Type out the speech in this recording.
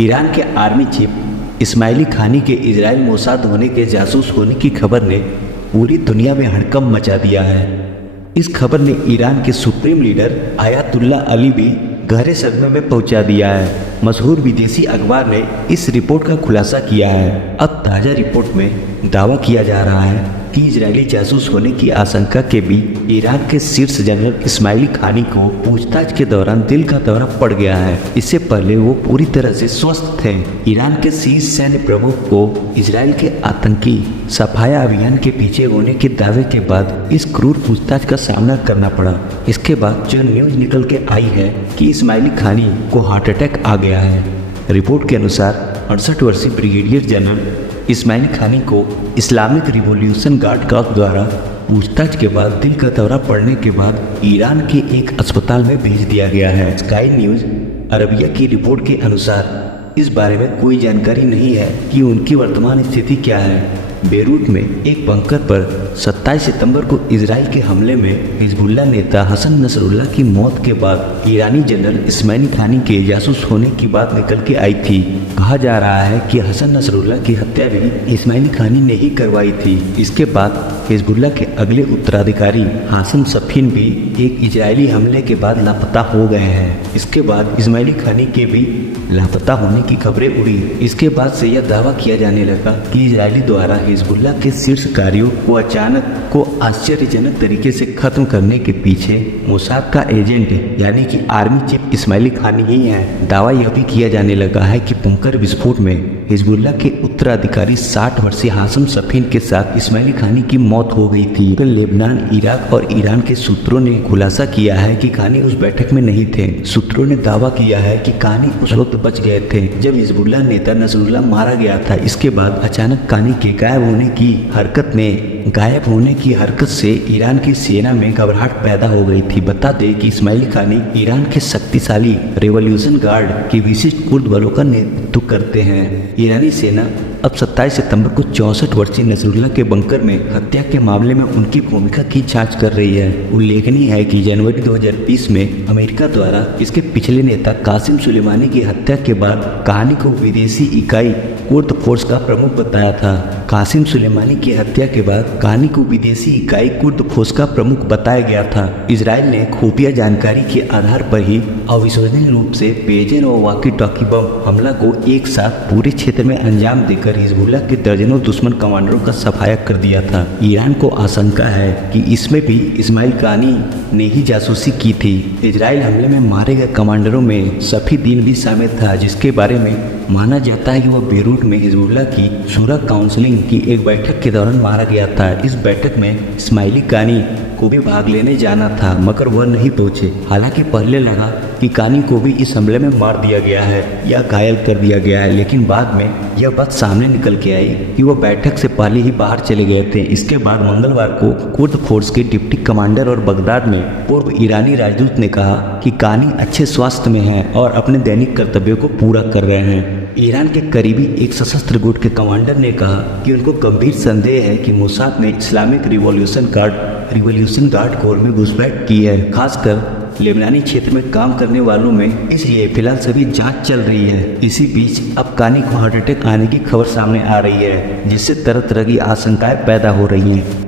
Iran के army chief Ismaili खानी के इजराइल मोसाद होने के जासूस होने की खबर ने पूरी दुनिया में हड़कंप मचा दिया है। इस खबर ने ईरान के सुप्रीम लीडर आयतुल्ला अली भी गहरे सदमे में पहुंचा दिया है। मशहूर विदेशी अखबार ने इस रिपोर्ट का खुलासा किया है। अब ताज़ा रिपोर्ट में दावा किया जा रहा है कि इजरायली जासूस होने की आशंका के बीच ईरान के शीर्ष जनरल इस्माइली खानी को पूछताछ के दौरान दिल का दौरा पड़ गया है। इससे पहले वो पूरी तरह से स्वस्थ थे। ईरान के शीर्ष सैन्य प्रमुख को इजरायल के आतंकी सफाया अभियान के पीछे होने के दावे के बाद इस क्रूर पूछताछ का सामना करना पड़ा। इसके बाद जो न्यूज निकल के आई है कि इस्माइली खानी को हार्ट अटैक आ गया है। रिपोर्ट के अनुसार 68 वर्षीय ब्रिगेडियर जनरल इस्माइली खानी को इस्लामिक रिवॉल्यूशन गार्ड कॉर्प्स द्वारा पूछताछ के बाद दिल का दौरा पड़ने के बाद ईरान के एक अस्पताल में भेज दिया गया है। स्काई न्यूज अरबिया की रिपोर्ट के अनुसार इस बारे में कोई जानकारी नहीं है कि उनकी वर्तमान स्थिति क्या है। बेरूत में एक बंकर पर 27 सितंबर को इजराइल के हमले में हिजबुल्लाह नेता हसन नसरुल्लाह की मौत के बाद ईरानी जनरल इस्माइली खानी के जासूस होने की बात निकल के आई थी। कहा जा रहा है कि हसन नसरुल्लाह की हत्या भी इस्माइली खानी ने ही करवाई थी। इसके बाद हिजबुल्लाह के अगले उत्तराधिकारी हासिम सफीन भी एक इजरायली हमले के बाद लापता हो गए हैं। इसके बाद इस्माइली खानी के भी लापता होने की खबरें उड़ी। इसके बाद से यह दावा किया जाने लगा कि इजरायली द्वारा हिजबुल्लाह के शीर्षकारियों को आश्चर्यजनक तरीके से खत्म करने के पीछे मोसाद का एजेंट यानी कि आर्मी चीफ इस्माइली खानी ही है। दावा यह भी किया जाने लगा है कि बंकर विस्फोट में हिजबुल्लाह के उत्तराधिकारी 60 वर्षीय हासिम सफीन के साथ इस्माइली खानी की मौत हो गई थी। तो लेबनान, इराक और ईरान के सूत्रों ने खुलासा किया है कि खानी उस बैठक में नहीं थे। सूत्रों ने दावा किया है कि खानी उस वक्त बच गए थे जब हिजबुल्लाह नेता नसरुल्लाह मारा गया था। इसके बाद अचानक खानी के गायब होने की हरकत से ईरान की सेना में घबराहट पैदा हो गई थी। बता दें कि इस्माइली खानी ईरान के शक्तिशाली रिवॉल्यूशन गार्ड की विशिष्ट कुर्द बलों का नेतृत्व करते हैं। ईरानी सेना अब 27 सितंबर को 64 वर्षीय नसरुल्लाह के बंकर में हत्या के मामले में उनकी भूमिका की जांच कर रही है। उल्लेखनीय है कि जनवरी 2020 में अमेरिका द्वारा इसके पिछले नेता कासिम सुलेमानी की हत्या के बाद खानी को विदेशी इकाई कुर्द फोर्स का प्रमुख बताया था। कासिम सुलेमानी की हत्या के बाद खानी को विदेशी इकाई कुर्द फोर्स का प्रमुख बताया गया था। इजराइल ने खुफिया जानकारी के आधार पर ही अविश्वसनीय रूप से पेजर और वॉकी टॉकी बम हमला को एक साथ पूरे क्षेत्र में अंजाम देकर हिजबुल्लाह के दर्जनों दुश्मन कमांडरों का सफाया कर दिया था। ईरान को आशंका है कि इसमें भी इस्माइल खानी ने ही जासूसी की थी। इजराइल हमले में मारे गए कमांडरों में सफी दिन भी शामिल था, जिसके बारे में माना जाता है कि वह बेरूत में हिजबुल्लाह की शूरा काउंसिलिंग की एक बैठक के दौरान मारा गया था। इस बैठक में इस्माइली खानी को भी भाग लेने जाना था, मगर वह नहीं पहुंचे। हालांकि पहले लगा कि खानी को भी इस हमले में मार दिया गया है या घायल कर दिया गया है, लेकिन बाद में यह बात सामने निकल के आई कि वह बैठक से पहले ही बाहर चले गए थे। इसके बाद मंगलवार को कुर्द फोर्स के डिप्टी कमांडर और बगदाद में पूर्व ईरानी राजदूत ने कहा कि खानी अच्छे स्वास्थ्य में है और अपने दैनिक कर्तव्यों को पूरा कर रहे हैं। ईरान के करीबी एक सशस्त्र गुट के कमांडर ने कहा कि उनको गंभीर संदेह है कि मोसाद ने इस्लामिक रिवॉल्यूशन गार्ड कोर में घुसपैठ की है, खासकर लेबनानी क्षेत्र में काम करने वालों में। इसलिए फिलहाल सभी जांच चल रही है। इसी बीच अब खानी को हार्ट अटैक आने की खबर सामने आ रही है, जिससे तरह तरह की आशंकाएं पैदा हो रही हैं।